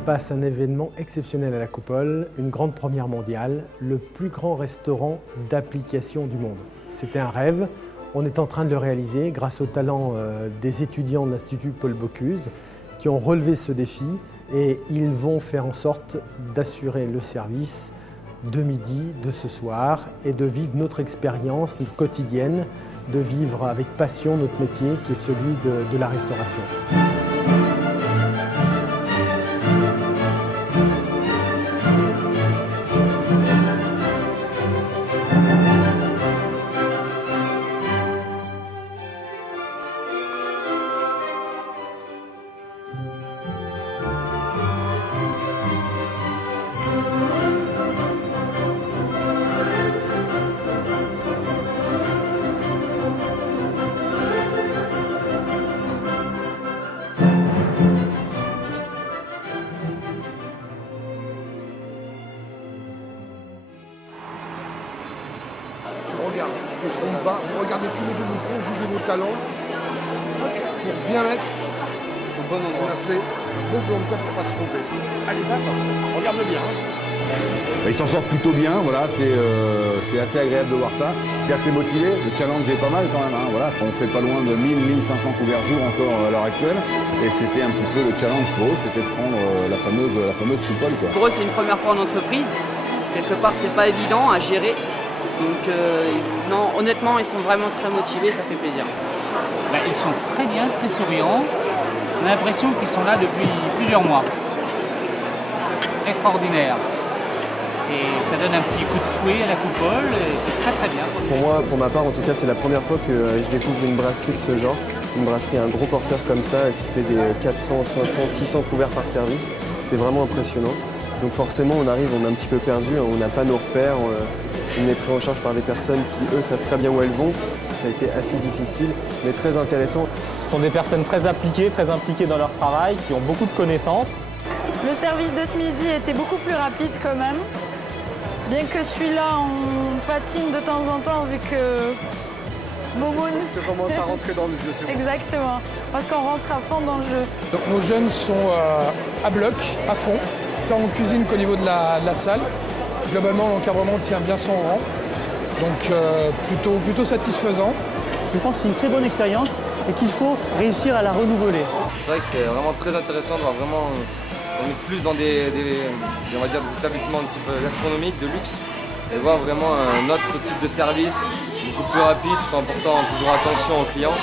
se passe un événement exceptionnel à la Coupole, une grande première mondiale, le plus grand restaurant d'application du monde. C'était un rêve, on est en train de le réaliser grâce au talent des étudiants de l'Institut Paul Bocuse qui ont relevé ce défi et ils vont faire en sorte d'assurer le service de midi, de ce soir et de vivre notre expérience quotidienne, de vivre avec passion notre métier qui est celui de la restauration. Regarde, je ne te trompe pas, regardez tous les deux nous conjuguer nos talents pour bien être au bon endroit. On a fait un bon volontaire pour ne pas se tromper. Allez, d'accord, regarde bien. Ils s'en sortent plutôt bien, voilà, c'est assez agréable de voir ça. C'est assez motivé, le challenge est pas mal quand même. Voilà, on fait pas loin de 1000-1500 couverts jour encore à l'heure actuelle. Et c'était un petit peu le challenge pour eux, c'était de prendre la fameuse coupole. Pour eux, c'est une première fois en entreprise. Quelque part, c'est pas évident à gérer. Donc non, honnêtement, ils sont vraiment très motivés, ça fait plaisir. Ils sont très bien, très souriants. On a l'impression qu'ils sont là depuis plusieurs mois. Extraordinaire. Et ça donne un petit coup de fouet à la coupole et c'est très très bien. Pour moi, pour ma part en tout cas, c'est la première fois que je découvre une brasserie de ce genre. Une brasserie, un gros porteur comme ça qui fait des 400, 500, 600 couverts par service. C'est vraiment impressionnant. Donc forcément, on arrive, on est un petit peu perdu, on n'a pas nos repères. On est pris en charge par des personnes qui, eux, savent très bien où elles vont. Ça a été assez difficile, mais très intéressant. Ce sont des personnes très appliquées, très impliquées dans leur travail, qui ont beaucoup de connaissances. Le service de ce midi était beaucoup plus rapide quand même. Bien que celui-là, on patine de temps en temps vu que Momoun... Ça commence à rentrer dans le jeu, c'est bon. Exactement, parce qu'on rentre à fond dans le jeu. Donc nos jeunes sont à bloc, à fond, tant en cuisine qu'au niveau de la salle. Globalement, l'encadrement tient bien son rang, donc plutôt satisfaisant. Je pense que c'est une très bonne expérience et qu'il faut réussir à la renouveler. C'est vrai que c'était vraiment très intéressant de voir vraiment, on est plus dans des on va dire des établissements de type gastronomique, de luxe, et voir vraiment un autre type de service, beaucoup plus rapide, tout en portant toujours attention aux clients.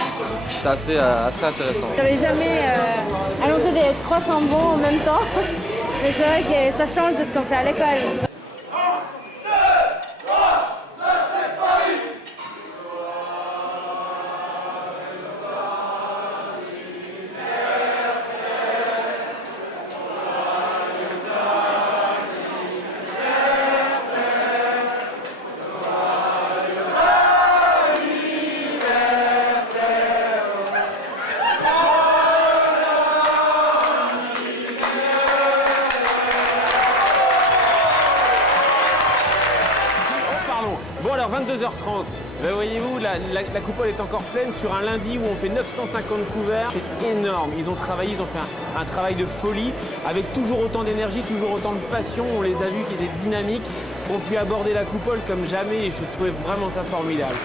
C'était assez intéressant. J'avais jamais annoncé des 300 bons en même temps, mais c'est vrai que ça change de ce qu'on fait à l'école. Bon alors 22h30, ben, voyez-vous, la coupole est encore pleine sur un lundi où on fait 950 couverts. C'est énorme, ils ont travaillé, ils ont fait un travail de folie avec toujours autant d'énergie, toujours autant de passion. On les a vus qui étaient dynamiques, qui ont pu aborder la coupole comme jamais et je trouvais vraiment ça formidable.